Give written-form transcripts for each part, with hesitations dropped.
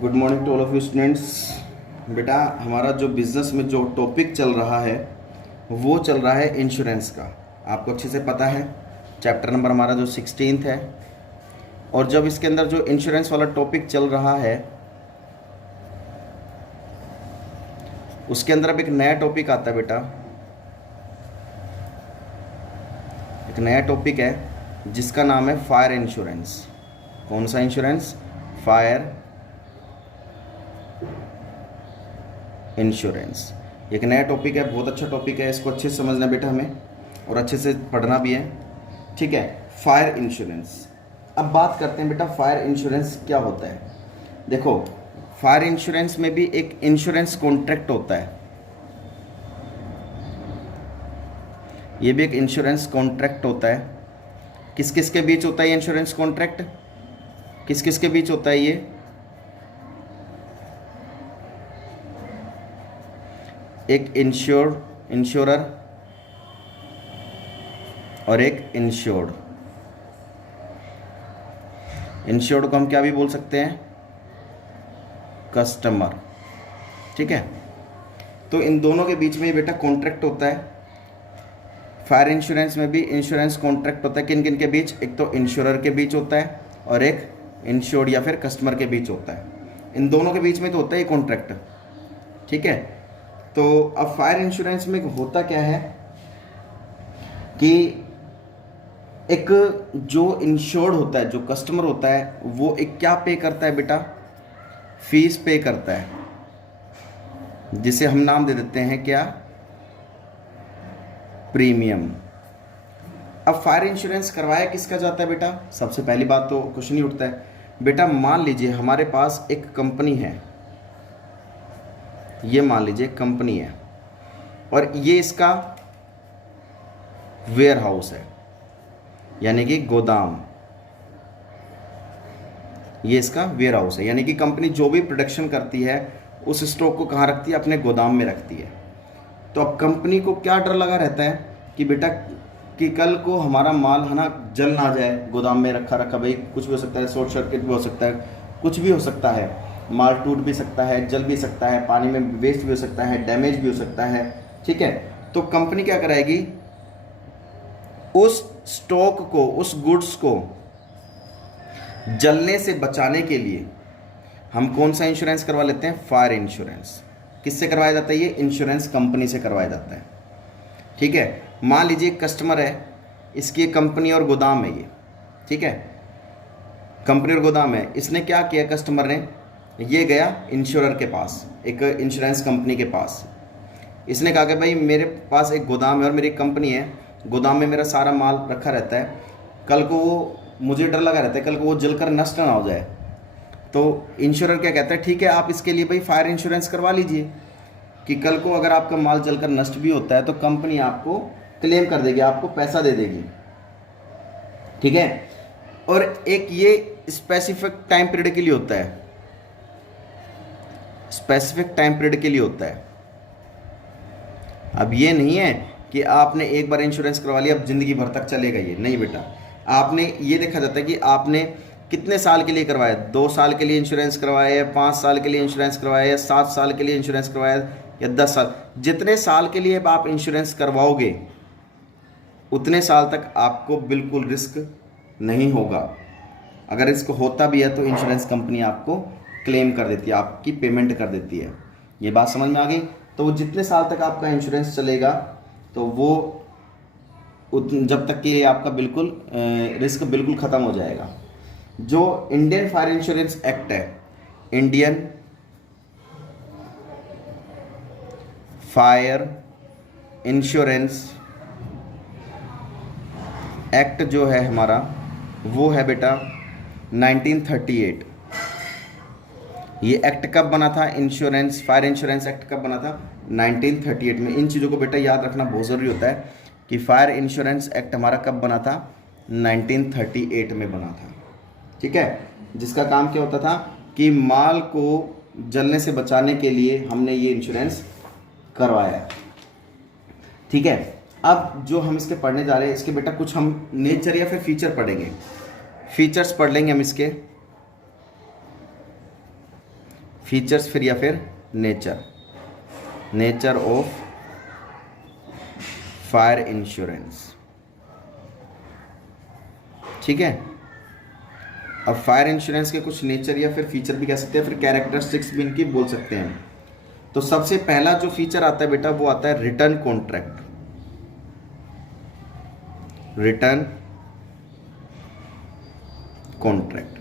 Good morning to all of you students. बेटा हमारा जो बिज़नेस में जो टॉपिक चल रहा है वो चल रहा है इंश्योरेंस का। आपको अच्छे से पता है चैप्टर नंबर हमारा जो 16th है। और जब इसके अंदर जो इंश्योरेंस वाला टॉपिक चल रहा है उसके अंदर अब एक नया टॉपिक आता है बेटा। एक नया टॉपिक है जिसका नाम है फायर इंश्योरेंस। कौन सा इंश्योरेंस? Fire insurance. एक नया टॉपिक है, बहुत अच्छा टॉपिक है, इसको अच्छे से समझना बेटा हमें और अच्छे से पढ़ना भी है। ठीक है, फायर इंश्योरेंस। अब बात करते हैं बेटा फायर इंश्योरेंस क्या होता है। देखो फायर इंश्योरेंस में भी एक इंश्योरेंस कॉन्ट्रैक्ट होता है। ये भी एक इंश्योरेंस कॉन्ट्रैक्ट होता है। किस किस के बीच होता है ये इंश्योरेंस कॉन्ट्रैक्ट? किस किस के बीच होता है ये? एक इंश्योरर और एक इंश्योर्ड। इंश्योर्ड को हम क्या भी बोल सकते हैं? कस्टमर। ठीक है, तो इन दोनों के बीच में बेटा कॉन्ट्रैक्ट होता है। फायर इंश्योरेंस में भी इंश्योरेंस कॉन्ट्रैक्ट होता है। किन किन के बीच? एक तो इंश्योरर के बीच होता है और एक इंश्योर्ड या फिर कस्टमर के बीच होता है। इन दोनों के बीच में तो होता है कॉन्ट्रैक्ट। ठीक है, तो अब फायर इंश्योरेंस में होता क्या है कि एक जो इंश्योर्ड होता है, जो कस्टमर होता है, वो एक क्या पे करता है बेटा? फीस पे करता है, जिसे हम नाम दे देते हैं क्या? प्रीमियम। अब फायर इंश्योरेंस करवाया किसका जाता है बेटा? सबसे पहली बात तो क्वेश्चन ही उठता है बेटा, मान लीजिए हमारे पास एक कंपनी है। ये मान लीजिए कंपनी है और ये इसका वेयर हाउस है, यानी कि गोदाम। ये इसका वेयर हाउस है, यानी कि कंपनी जो भी प्रोडक्शन करती है उस स्टॉक को कहाँ रखती है? अपने गोदाम में रखती है। तो अब कंपनी को क्या डर लगा रहता है कि बेटा कि कल को हमारा माल है ना जल ना जाए। गोदाम में रखा रखा भाई कुछ भी हो सकता है, शॉर्ट सर्किट भी हो सकता है, कुछ भी हो सकता है, माल टूट भी सकता है, जल भी सकता है, पानी में वेस्ट भी हो सकता है, डैमेज भी हो सकता है। ठीक है, तो कंपनी क्या कराएगी? उस स्टॉक को, उस गुड्स को जलने से बचाने के लिए हम कौन सा इंश्योरेंस करवा लेते हैं? Fire insurance. किससे करवाया जाता है ये? इंश्योरेंस कंपनी से करवाया जाता है। ठीक है, मान लीजिए कस्टमर है, इसकी कंपनी और गोदाम है ये। ठीक है, कंपनी और गोदाम है। इसने क्या किया? कस्टमर ने ये गया इंश्योरर के पास, एक इंश्योरेंस कंपनी के पास। इसने कहा कि भाई मेरे पास एक गोदाम है और मेरी कंपनी है, गोदाम में मेरा सारा माल रखा रहता है, कल को वो मुझे डर लगा रहता है कल को वो जलकर नष्ट ना हो जाए। तो इंश्योरर क्या कहता है? ठीक है, आप इसके लिए भाई फायर इंश्योरेंस करवा लीजिए कि कल को अगर आपका माल जलकर नष्ट भी होता है तो कंपनी आपको क्लेम कर देगी, आपको पैसा दे देगी। ठीक है, और एक ये स्पेसिफिक टाइम पीरियड के लिए होता है, स्पेसिफिक टाइम पीरियड के लिए होता है। अब ये नहीं है कि आपने एक बार इंश्योरेंस करवा लिया अब ज़िंदगी भर तक चलेगा ये, नहीं बेटा। आपने ये देखा जाता है कि आपने कितने साल के लिए करवाया, 2 साल के लिए इंश्योरेंस करवाया या 5 साल के लिए इंश्योरेंस करवाया या 7 साल के लिए इंश्योरेंस करवाया या 10 साल। जितने साल के लिए आप इंश्योरेंस करवाओगे उतने साल तक आपको बिल्कुल रिस्क नहीं होगा। अगर रिस्क होता भी है तो इंश्योरेंस कंपनी आपको क्लेम कर देती है, आपकी पेमेंट कर देती है। ये बात समझ में आ गई? तो वो जितने साल तक आपका इंश्योरेंस चलेगा तो वो जब तक कि आपका बिल्कुल रिस्क बिल्कुल ख़त्म हो जाएगा। जो इंडियन फायर इंश्योरेंस एक्ट है, इंडियन फायर इंश्योरेंस एक्ट जो है हमारा, वो है बेटा 1938। ये एक्ट कब बना था? इंश्योरेंस फायर इंश्योरेंस एक्ट कब बना था? 1938 में। इन चीज़ों को बेटा याद रखना बहुत ज़रूरी होता है कि फायर इंश्योरेंस एक्ट हमारा कब बना था? 1938 में बना था। ठीक है, जिसका काम क्या होता था कि माल को जलने से बचाने के लिए हमने ये इंश्योरेंस करवाया। ठीक है, अब जो हम इसके पढ़ने जा रहे हैं इसके बेटा कुछ हम नेचर या फिर फीचर पढ़ेंगे। फीचर्स पढ़ लेंगे हम इसके। फीचर्स फिर या फिर nature, nature of fire insurance. ठीक है, अब फायर इंश्योरेंस के कुछ नेचर या फिर फीचर भी कह सकते हैं, फिर कैरेक्टरिस्टिक्स भी इनकी बोल सकते हैं। तो सबसे पहला जो फीचर आता है बेटा वो आता है रिटर्न कॉन्ट्रैक्ट। Return contract.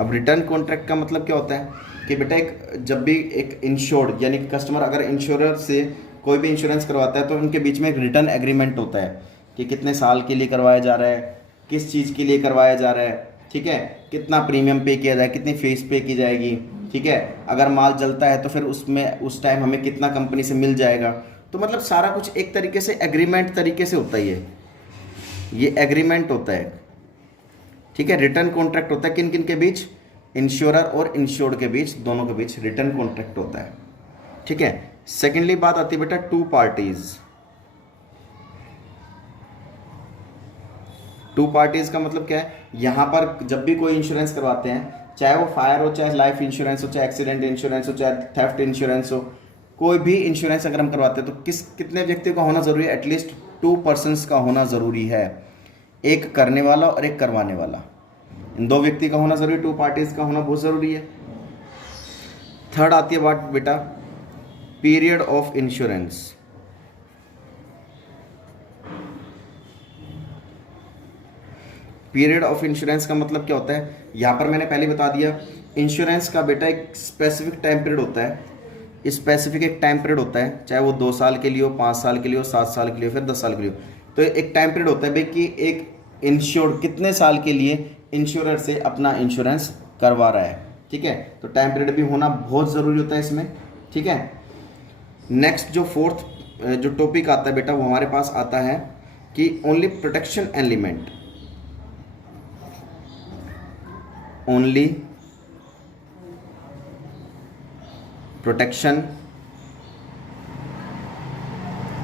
अब रिटर्न कॉन्ट्रैक्ट का मतलब क्या होता है कि बेटा एक जब भी एक इंश्योर्ड यानी कि कस्टमर अगर इंश्योरर से कोई भी इंश्योरेंस करवाता है तो उनके बीच में एक रिटर्न एग्रीमेंट होता है कि कितने साल के लिए करवाया जा रहा है, किस चीज़ के लिए करवाया जा रहा है, ठीक है, कितना प्रीमियम पे किया जाए, कितनी फीस पे की जाएगी, ठीक है, अगर माल जलता है तो फिर उसमें उस टाइम हमें कितना कंपनी से मिल जाएगा। तो मतलब सारा कुछ एक तरीके से एग्रीमेंट तरीके से होता है, ये एग्रीमेंट होता है। ठीक है, रिटर्न कॉन्ट्रैक्ट होता है किन किन के बीच, इंश्योरर और इंश्योर्ड के बीच, दोनों के बीच रिटर्न कॉन्ट्रैक्ट होता है। ठीक है, सेकेंडली बात आती है बेटा टू पार्टीज। टू पार्टीज का मतलब क्या है, यहां पर जब भी कोई इंश्योरेंस करवाते हैं, चाहे वो फायर हो, चाहे लाइफ इंश्योरेंस हो, चाहे एक्सीडेंट इंश्योरेंस हो, चाहे थेफ्ट इंश्योरेंस हो, कोई भी इंश्योरेंस अगर हम करवाते हैं तो कितने व्यक्तियों का होना जरूरी है, एटलीस्ट 2 पर्सन्स का होना जरूरी है, एक करने वाला और एक करवाने वाला, इन 2 व्यक्ति का होना जरूरी, 2 पार्टीज का होना बहुत जरूरी है। थर्ड आती है बात बेटा period of insurance. Period of insurance का मतलब क्या होता है, यहां पर मैंने पहले बता दिया, इंश्योरेंस का बेटा एक स्पेसिफिक टाइम पीरियड होता है, स्पेसिफिक एक टाइम पीरियड होता है, चाहे वो 2 साल के लिए हो, 5 साल के लिए हो, 7 साल के लिए हो, फिर 10 साल के लिए हो। तो एक टाइम पीरियड होता है भाई कि एक इंश्योर्ड कितने साल के लिए इंश्योरर से अपना इंश्योरेंस करवा रहा है। ठीक है, तो टाइम पीरियड भी होना बहुत ज़रूरी होता है इसमें। ठीक है, नेक्स्ट जो फोर्थ जो टॉपिक आता है बेटा वो हमारे पास आता है कि only protection element, only protection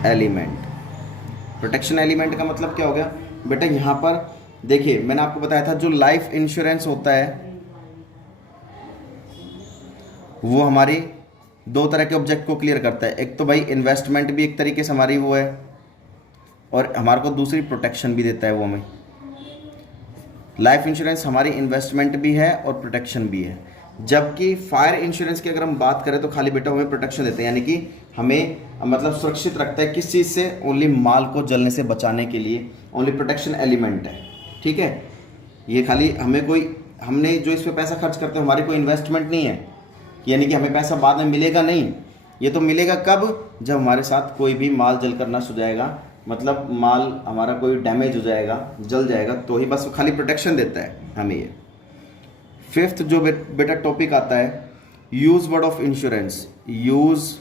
element. Protection element का मतलब क्या हो गया बेटा, यहां पर देखिए मैंने आपको बताया था जो लाइफ इंश्योरेंस होता है वो हमारी 2 तरह के ऑब्जेक्ट को क्लियर करता है, एक तो भाई इन्वेस्टमेंट भी एक तरीके से हमारी वो है, और हमारे को दूसरी प्रोटेक्शन भी देता है वो हमें। लाइफ इंश्योरेंस हमारी इन्वेस्टमेंट भी है और प्रोटेक्शन भी है, जबकि फायर इंश्योरेंस की अगर हम बात करें तो खाली बेटा हमें प्रोटेक्शन देते हैं, यानी कि हमें मतलब सुरक्षित रखता है किस चीज़ से, ओनली माल को जलने से बचाने के लिए, ओनली प्रोटेक्शन एलिमेंट है। ठीक है, ये खाली हमें कोई, हमने जो इस पर पैसा खर्च करते हैं हमारी कोई इन्वेस्टमेंट नहीं है, यानी कि हमें पैसा बाद में मिलेगा नहीं, ये तो मिलेगा कब, जब हमारे साथ कोई भी माल जलकर नष्ट हो जाएगा, मतलब माल हमारा कोई डैमेज हो जाएगा, जल जाएगा, तो ही बस खाली प्रोटेक्शन देता है हमें ये। फिफ्थ जो बेटा टॉपिक आता है use word of insurance. Use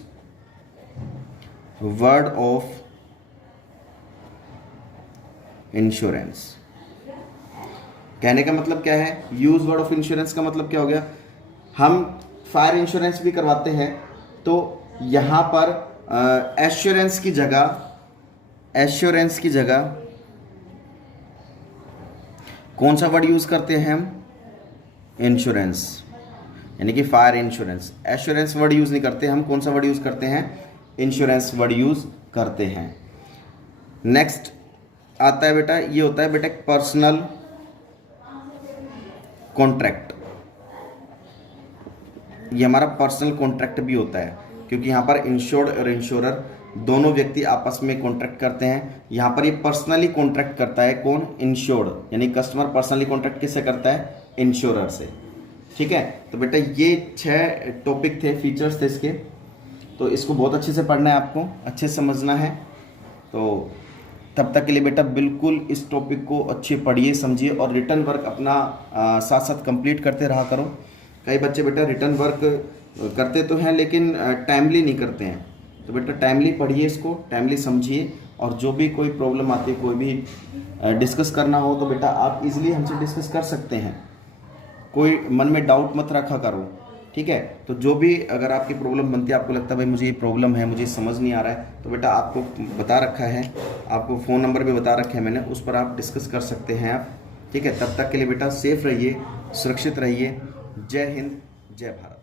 word of insurance कहने का मतलब क्या है, यूज वर्ड ऑफ इंश्योरेंस का मतलब क्या हो गया, हम फायर इंश्योरेंस भी करवाते हैं तो यहां पर एश्योरेंस की जगह कौन सा वर्ड यूज करते हैं हम, इंश्योरेंस, यानी कि fire insurance. Assurance word use नहीं करते हम, कौन सा वर्ड यूज करते हैं, इंश्योरेंस वर्ड यूज करते हैं। नेक्स्ट आता है बेटा, ये होता है बेटा पर्सनल कॉन्ट्रैक्ट। ये हमारा पर्सनल कॉन्ट्रैक्ट भी होता है, क्योंकि यहाँ पर इंश्योर्ड और इंश्योरर दोनों व्यक्ति आपस में कॉन्ट्रैक्ट करते हैं। यहाँ पर ये पर्सनली कॉन्ट्रैक्ट करता है कौन, इंश्योर्ड, यानी कस्टमर पर्सनली कॉन्ट्रैक्ट किससे करता है, इंश्योरर से। ठीक है, तो बेटा ये 6 टॉपिक थे, फीचर्स थे इसके, तो इसको बहुत अच्छे से पढ़ना है आपको, अच्छे से समझना है। तो तब तक के लिए बेटा बिल्कुल इस टॉपिक को अच्छे पढ़िए समझिए और रिटर्न वर्क अपना साथ साथ कंप्लीट करते रहा करो। कई बच्चे बेटा रिटर्न वर्क करते तो हैं लेकिन टाइमली नहीं करते हैं, तो बेटा टाइमली पढ़िए इसको, टाइमली समझिए, और जो भी कोई प्रॉब्लम आती है, कोई भी डिस्कस करना हो तो बेटा आप इजीली हमसे डिस्कस कर सकते हैं, कोई मन में डाउट मत रखा करो। ठीक है, तो जो भी अगर आपकी प्रॉब्लम बनती है, आपको लगता है भाई मुझे ये प्रॉब्लम है, मुझे समझ नहीं आ रहा है, तो बेटा आपको बता रखा है, आपको फ़ोन नंबर भी बता रखे हैं मैंने, उस पर आप डिस्कस कर सकते हैं आप। ठीक है, तब तक के लिए बेटा सेफ रहिए, सुरक्षित रहिए। जय हिंद, जय भारत।